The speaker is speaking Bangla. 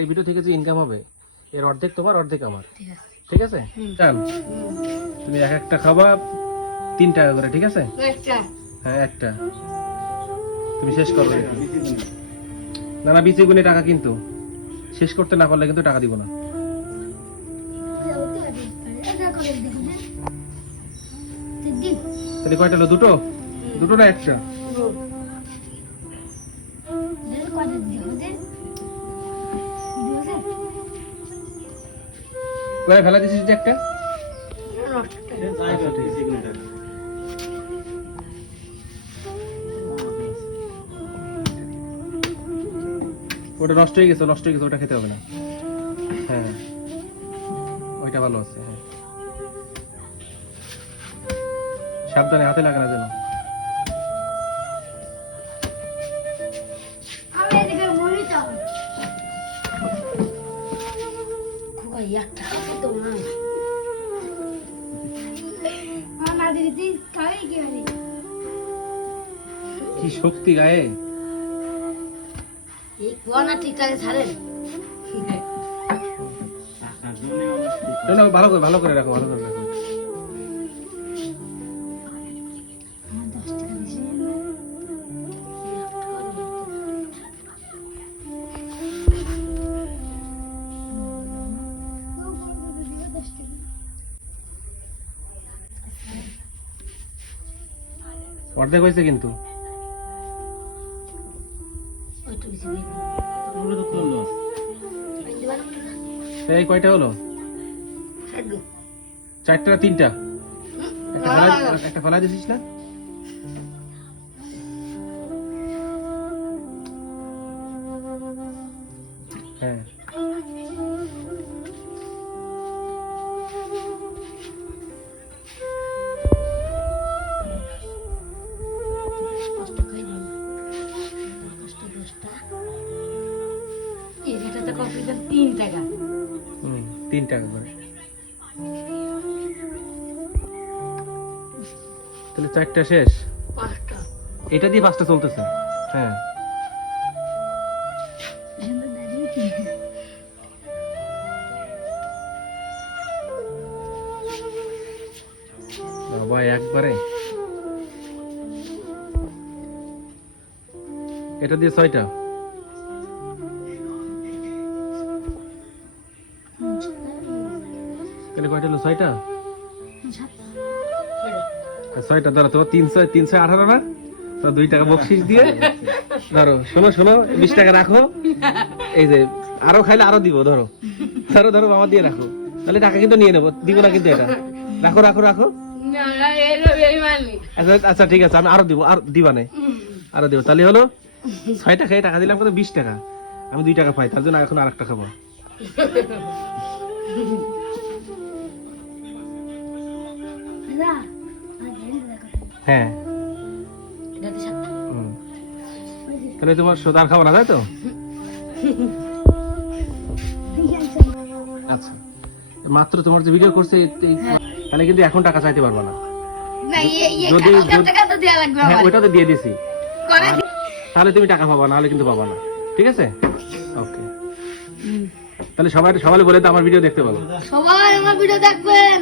এই ভিডিও থেকে যে ইনকাম হবে এর অর্ধেক তোমার অর্ধেক আমার, ঠিক আছে? চাল তুমি এক একটা খাবা 3 টাকা করে, ঠিক আছে? হ্যাঁ একটা তুমি শেষ করো। না না বিচি গুনে টাকা, কিন্তু শেষ করতে না পারলে কিন্তু টাকা দিব না। তাহলে কয়টা হলো? দুটো? দুটো না একটা? কোথায় ফেলা দিছিস যে একটা? ওটা নষ্ট হয়ে গেছে, নষ্ট হয়ে গেছে, ওটা খেতে হবে না। হ্যাঁ ওইটা ভালো আছে। হ্যাঁ সাবধানে, হাতে লাগে না যেন। কি শক্তি গায়ে! ভালো করে রাখো, ভালো করে রাখো। অর্ধেক হয়েছে কিন্তু। এই কয়টা হলো? 4টা না 3টা? একটা ফেলা দিছিস না? হ্যাঁ তিন টাকা করে। তাহলে 4টা শেষ, এটা দিয়ে 5টা চলতেছে। হ্যাঁ বাবা একবারে এটা দিয়ে 6টা। তাহলে কয়টা হলো? 6টা। 6টা ধরো, তোমার 318 না? তো 2 টাকা বকশিস দিয়ে ধরো। শোনো 20 টাকা রাখো, এই যে আরো খাইলে আরো দিব। ধরো ধরো মামা দিয়ে রাখো, তাহলে টাকা কিন্তু নিয়ে নেবো, দিব না কিন্তু। এটা রাখো। আচ্ছা ঠিক আছে, আমি আরো দিব, আর দিবা নাই, আরো দিব। তাহলে হলো 6টা খেয়ে টাকা দিলাম, কিন্তু 20 টাকা। আমি 2 টাকা পাই, তার জন্য এখন আরেকটা খাবো। হ্যাঁ তাহলে তোমার সোদার খাবো না, তাই তো? আচ্ছা মাত্র তোমার যে ভিডিও করছে তাহলে কিন্তু এখন টাকা চাইতে পারবা না। ওইটাতে দিয়ে দিছি, তাহলে তুমি টাকা পাবা, না হলে কিন্তু পাবা না, ঠিক আছে? ওকে তাহলে সবাই বলে তো আমার ভিডিও দেখতে পাবো। সবাই আমার ভিডিও দেখবেন।